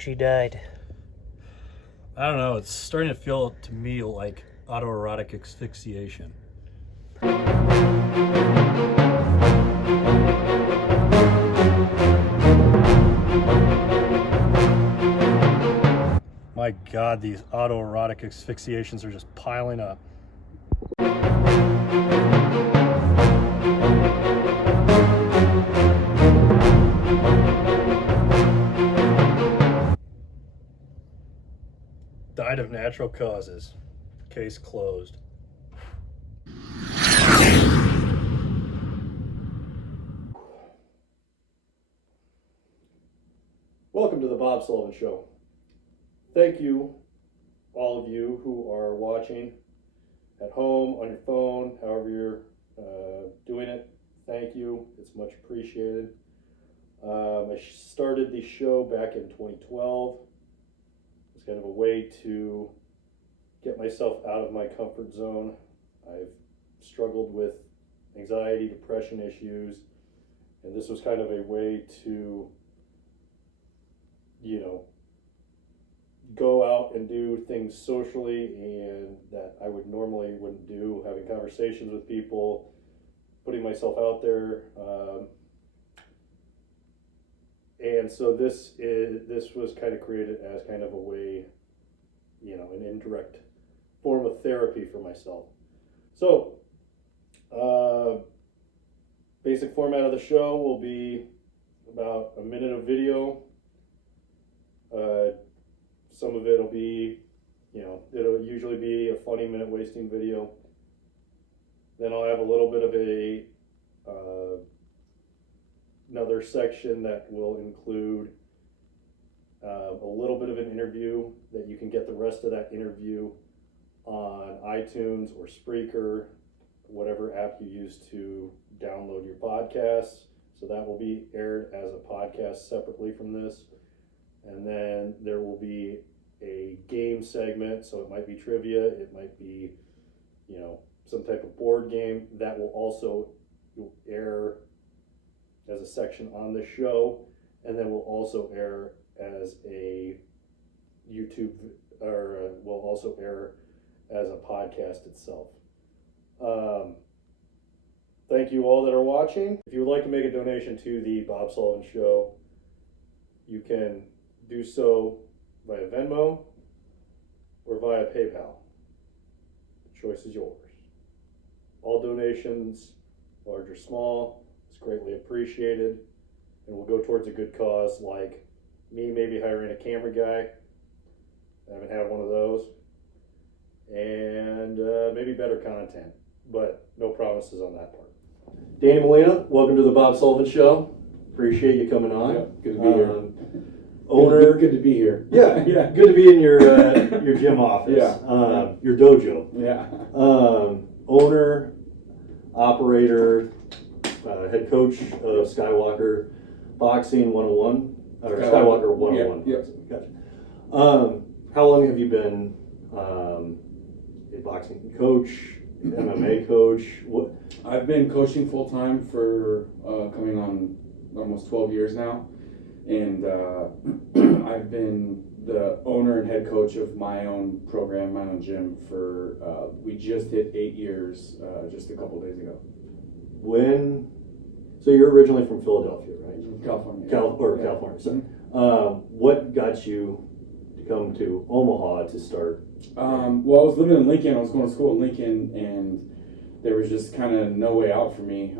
think she died? I don't know. It's starting to feel to me like autoerotic asphyxiation. My God, these autoerotic asphyxiations are just piling up. Died of natural causes. Case closed. Welcome to the Bob Sullivan Show. Thank you, all of you who are watching at home, on your phone, however you're doing it. Thank you. It's much appreciated. I started the show back in 2012. It's kind of a way to get myself out of my comfort zone. I've struggled with anxiety, depression issues, and this was kind of a way to, go out and do things socially and that I normally wouldn't do, having conversations with people, putting myself out there. And so this was kind of created as kind of a way, an indirect form of therapy for myself. So, basic format of the show will be about a minute of video. Some of it will be, it'll usually be a funny minute wasting video. Then I'll have a little bit of another section that will include a little bit of an interview that you can get the rest of that interview on iTunes or Spreaker, whatever app you use to download your podcasts. So that will be aired as a podcast separately from this. And then there will be a game segment, so it might be trivia, it might be, some type of board game that will also air as a section on the show, and then will also air as a YouTube, or will also air as a podcast itself. Thank you all that are watching. If you would like to make a donation to the Bob Sullivan Show, you can do so via Venmo or via PayPal. The choice is yours. All donations, large or small, is greatly appreciated and will go towards a good cause, like me maybe hiring a camera guy. I haven't had one of those. And maybe better content, but no promises on that part. Danny Molina, welcome to the Bob Sullivan Show. Appreciate you coming on. Yeah, good to be here. Owner, good to be here. Yeah, good to be in your gym office. Yeah. Your dojo. Yeah. Owner, operator, head coach of Skywalker Boxing 101 or Skywalker 101. Yep. Gotcha. How long have you been a boxing coach, MMA coach? What? I've been coaching full time for coming on almost 12 years now, and I've been the owner and head coach of my own program, my own gym for we just hit 8 years just a couple days ago. So you're originally from Philadelphia, right? California. California. So, what got you to come to Omaha to start? Well, I was living in Lincoln. I was going to school in Lincoln, and there was just kind of no way out for me.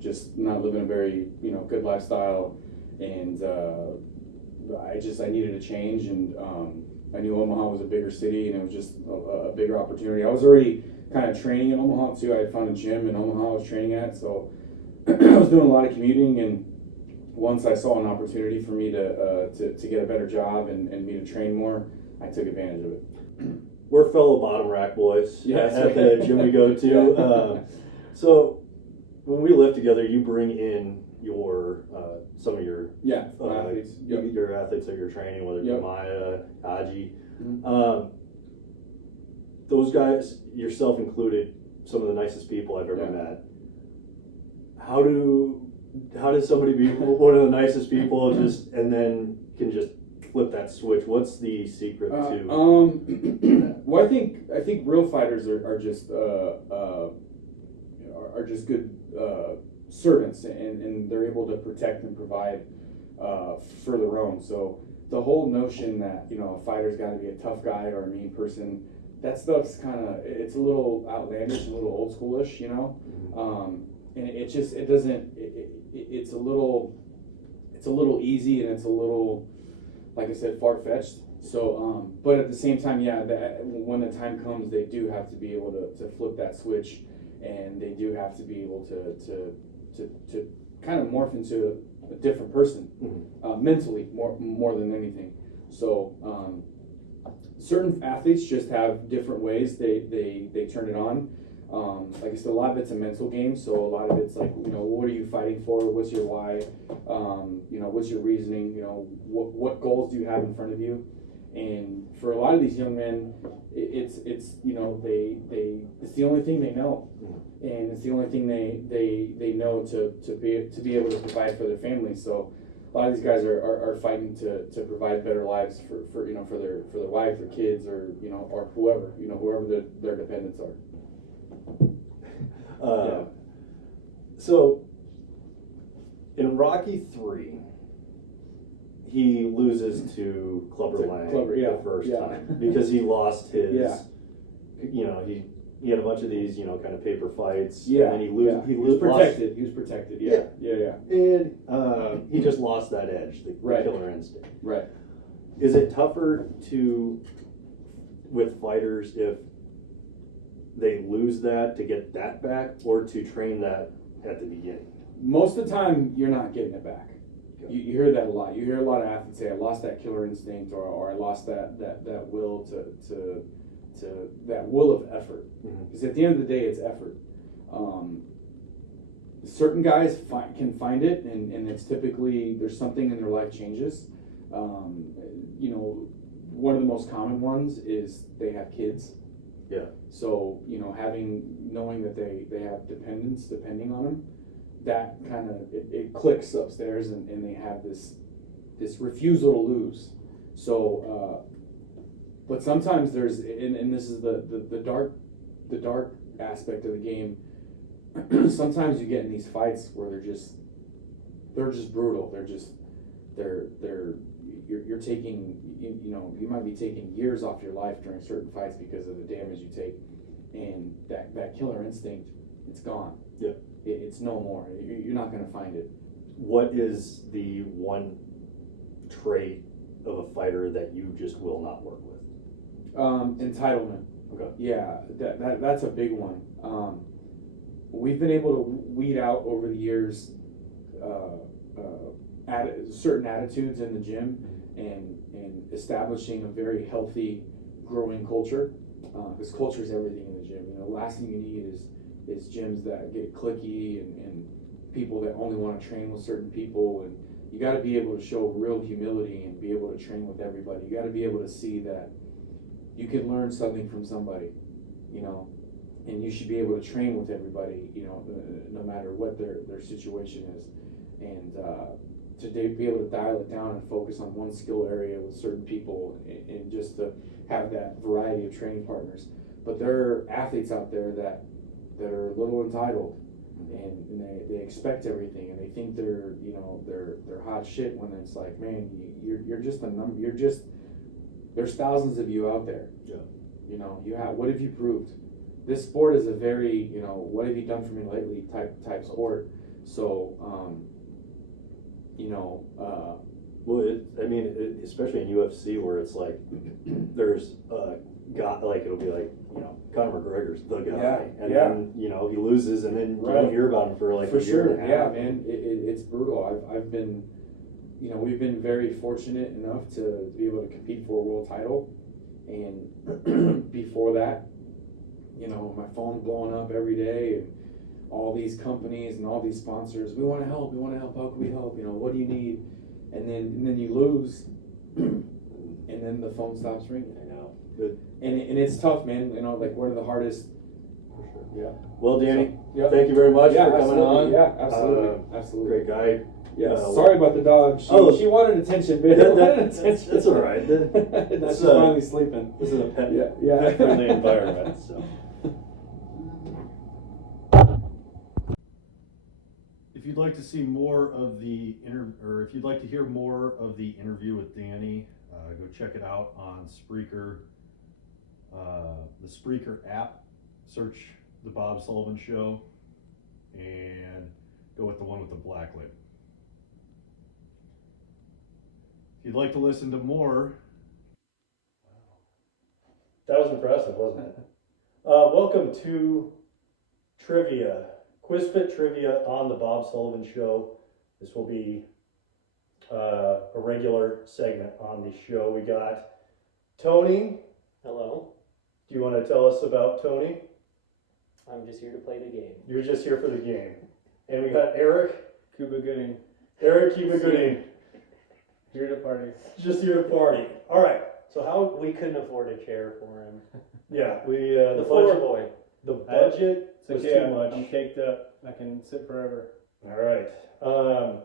Just not living a very good lifestyle, and I needed a change. And I knew Omaha was a bigger city, and it was just a bigger opportunity. I was already kind of training in Omaha too. I had found a gym in Omaha I was training at, so I was doing a lot of commuting. And once I saw an opportunity for me to get a better job and me to train more, I took advantage of it. We're fellow bottom rack boys at the gym we go to. Yeah. So when we live together, you bring in your some of your athletes. Your athletes that you're training, whether it's Maya, Haji. Mm-hmm. Those guys, yourself included, some of the nicest people I've ever met. How does somebody be one of the nicest people and then can just flip that switch? What's the secret to? Well, I think real fighters are just good servants, and they're able to protect and provide for their own. So the whole notion that a fighter's got to be a tough guy or a mean person, that stuff's it's a little outlandish, a little old schoolish, and it's a little easy, and it's a little, like I said, far-fetched. So, but at the same time, when the time comes, they do have to be able to flip that switch, and they do have to be able to kind of morph into a different person, mentally more than anything. So, certain athletes just have different ways they turn it on. Like I said, a lot of it's a mental game. So a lot of it's like, what are you fighting for? What's your why? What's your reasoning? What goals do you have in front of you? And for a lot of these young men, it's it's the only thing they know, and it's the only thing they know to be able to provide for their family. So a lot of these guys are fighting to provide better lives for their wife or kids, or or whoever their dependents are. So in Rocky 3, he loses to Clubber Lang the first time because he lost his. He had a bunch of these kind of paper fights. Yeah, and he was protected. He was protected. Yeah. And he just lost that edge, the killer instinct. Right. Is it tougher with fighters if they lose that to get that back, or to train that at the beginning? Most of the time, you're not getting it back. You hear that a lot. You hear a lot of athletes say, "I lost that killer instinct," or "I lost that will to that will of effort." Because at the end of the day, it's effort. Certain guys can find it, and it's typically there's something in their life changes. One of the most common ones is they have kids. Yeah. So knowing that they have dependents depending on them, that kind of it clicks upstairs, and they have this refusal to lose. So, but sometimes there's, and this is the dark aspect of the game. Sometimes you get in these fights where they're just brutal. You're taking, you might be taking years off your life during certain fights because of the damage you take, and that killer instinct, it's gone. Yeah. It's no more. You're not going to find it. What is the one trait of a fighter that you just will not work with? Entitlement. Okay. Yeah, that's a big one. We've been able to weed out over the years certain attitudes in the gym, and establishing a very healthy, growing culture. Because culture is everything in the gym. The last thing you need is gyms that get cliquey and people that only want to train with certain people. And you got to be able to show real humility and be able to train with everybody. You got to be able to see that you can learn something from somebody, and you should be able to train with everybody, no matter what their situation is. And to be able to dial it down and focus on one skill area with certain people, and just to have that variety of training partners. But there are athletes out there that are a little entitled, and they expect everything, and they think they're hot shit, when it's like, man, you're just a number. There's thousands of you out there. Yeah. What have you proved? This sport is a very, what have you done for me lately type sport. So, especially in UFC, where it's like there's a guy, like it'll be like Conor McGregor's the guy, then he loses, and then you don't hear about him for like a year and a half. Yeah, man, it's brutal. I've been, we've been very fortunate enough to be able to compete for a world title, and before that, my phone blowing up every day, and all these companies and all these sponsors, we want to help, how can we help, what do you need? And then you lose, and then the phone stops ringing. I know. And it's tough, man. Like one of the hardest. For sure. Yeah. Well, Danny, thank you very much for coming on. Yeah, absolutely. Great guy. Yeah, sorry about the dog. She wanted attention, babe. That's all right. Now she's finally sleeping. This is a pet, Yeah. friendly environment. So. If you'd like to see more of the or if you'd like to hear more of the interview with Danny, go check it out on Spreaker, the Spreaker app. Search the Bob Sullivan Show, and go with the one with the black lid. If you'd like to listen to more, that was impressive, wasn't it? Welcome to Trivia. Quiz Fit Trivia on the Bob Sullivan Show. This will be a regular segment on the show. We got Tony. Hello. Do you want to tell us about Tony? I'm just here to play the game. You're just here for the game. And we got Eric. Cuba Gooding. Eric Cuba Gooding. Here to party. Just here to party. All right. So how? We couldn't afford a chair for him. Yeah, we the floor boy. The budget was too much. I'm caked up. I can sit forever. All right. All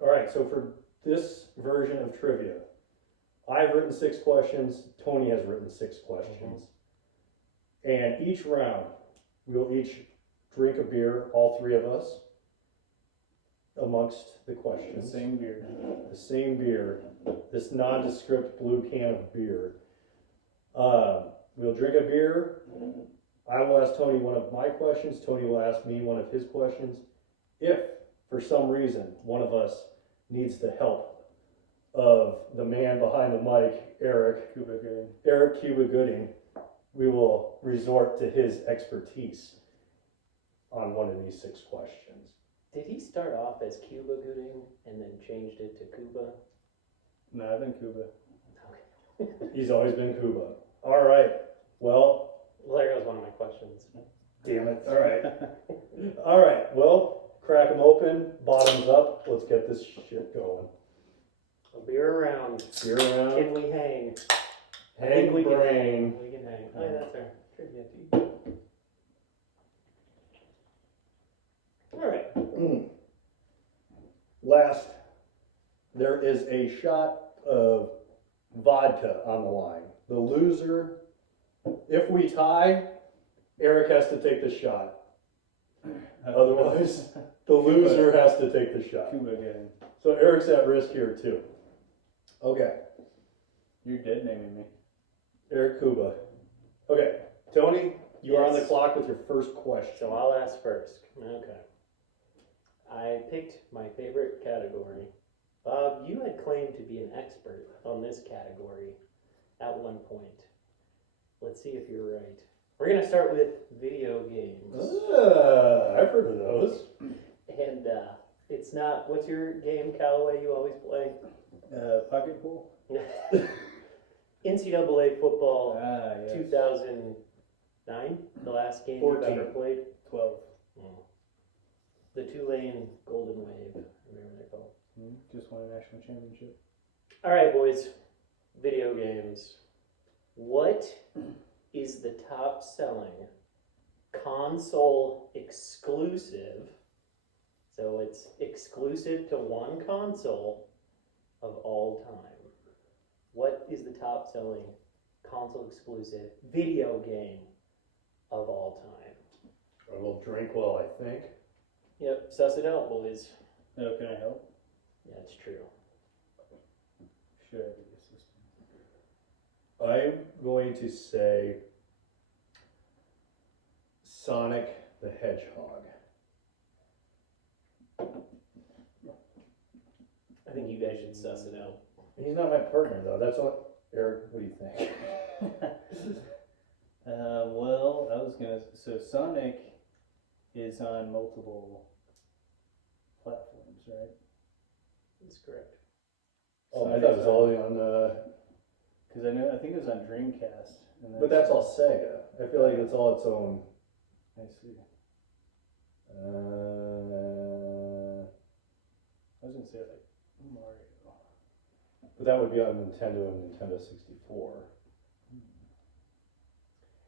right. So for this version of trivia, I've written 6 questions. Tony has written 6 questions. And each round, we'll each drink a beer, all 3 of us, amongst the questions. The same beer. The same beer. This nondescript blue can of beer. We'll drink a beer. I will ask Tony one of my questions. Tony will ask me one of his questions. If, for some reason, one of us needs the help of the man behind the mic, Eric Cuba Gooding, we will resort to his expertise on one of these 6 questions. Did he start off as Cuba Gooding and then changed it to Cuba? No, I've been Cuba. Okay. He's always been Cuba. All right. Well, there goes one of my questions. damn it. All right. All right. Well, crack them open, bottoms up. Let's get this shit going. A beer around. Beer around. Can we hang? Hang we brain. can hang. We can hang. Oh, yeah, that's our trivia tea. All right. Last, there is a shot of vodka on the line. The loser, if we tie, Eric has to take the shot. Otherwise, the loser has to take the shot. Cuba Gooding. So Eric's at risk here too. Okay, You're dead naming me. Eric Cuba. Okay, Tony, you are on the Yes. clock with your first question. So I'll ask first. Okay. I picked my favorite category. Bob, you had claimed to be an expert on this category at one point. Let's see if you're right. We're going to start with video games. I've heard of those. And it's not, what's your game, Callaway, you always play? Pocket pool? NCAA football Yes. 2009, the last game 14. you've ever played. 12. Oh. The Tulane Golden Wave, whatever they're called. Just won a national championship. All right, boys. Video games. What is the top selling console exclusive? So it's exclusive to one console of all time. What is the top selling console exclusive video game of all time? I will drink while I think. Yep, suss it out, boys. Oh, can I help? Yeah, it's true. Should I be the assistant? I'm going to say Sonic the Hedgehog. I think you guys should suss it out. He's not my partner though. That's what Eric. What do you think? Well, I was gonna. So Sonic is on multiple platforms, right? That's correct. Oh, I thought it was all on the. Because I think it was on Dreamcast. And But that's all Sega. I feel like it's all its own. I see. Uh, I was gonna say like Mario. but that would be on Nintendo and Nintendo 64.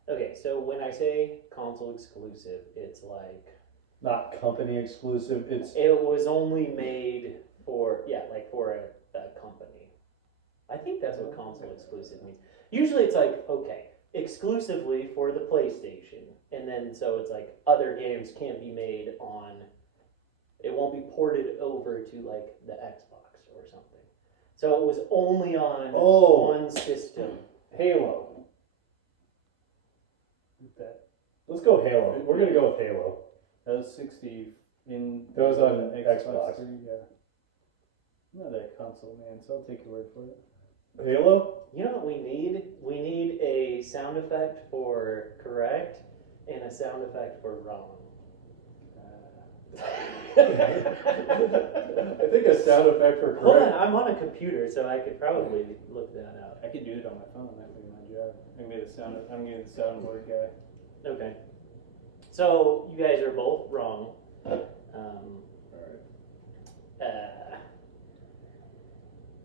Okay, so when I say console exclusive, it's like Not company exclusive. It's it was only made for a company. I think that's what console exclusive means. Usually it's like, okay, exclusively for the PlayStation, and then so it's like other games can't be made on, it won't be ported over to like the Xbox or something. So it was only on one system. Halo. That Let's go Halo. We're gonna go with Halo. that was 60 in. That was on the Xbox. 3, yeah. I'm not a console man, so I'll take your word for it. Halo? You know what we need? We need a sound effect for correct and a sound effect for wrong. I think a sound effect for Hold on, correct. I'm on a computer, so I could probably look that up. I could do it on my phone. That would be my job. I'm gonna be the soundboard guy. Okay. So you guys are both wrong.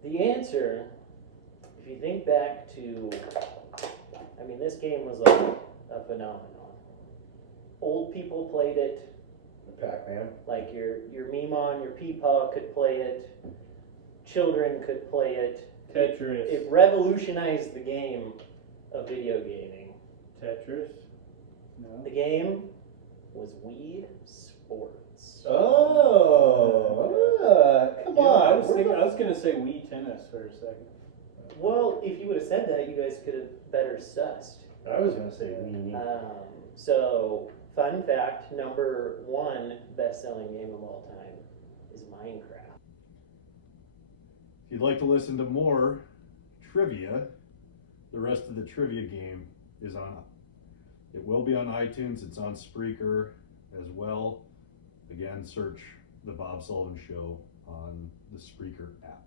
The answer, if you think back to, I mean, this game was like a phenomenon. Old people played it. Pac-Man. Like your Meemon, your Peepaw could play it. Children could play it. Tetris. It revolutionized the game of video gaming. Tetris. No. The game was Wii Sports. Come Yeah, on. I was gonna say Wii Tennis for a second. Well, if you would have said that, you guys could have better sussed. I was gonna say Wii. So, fun fact, number 1 best-selling game of all time is Minecraft. If you'd like to listen to more trivia, the rest of the trivia game is on. It will be on iTunes. It's on Spreaker as well. Again, search the Bob Sullivan Show on the Spreaker app.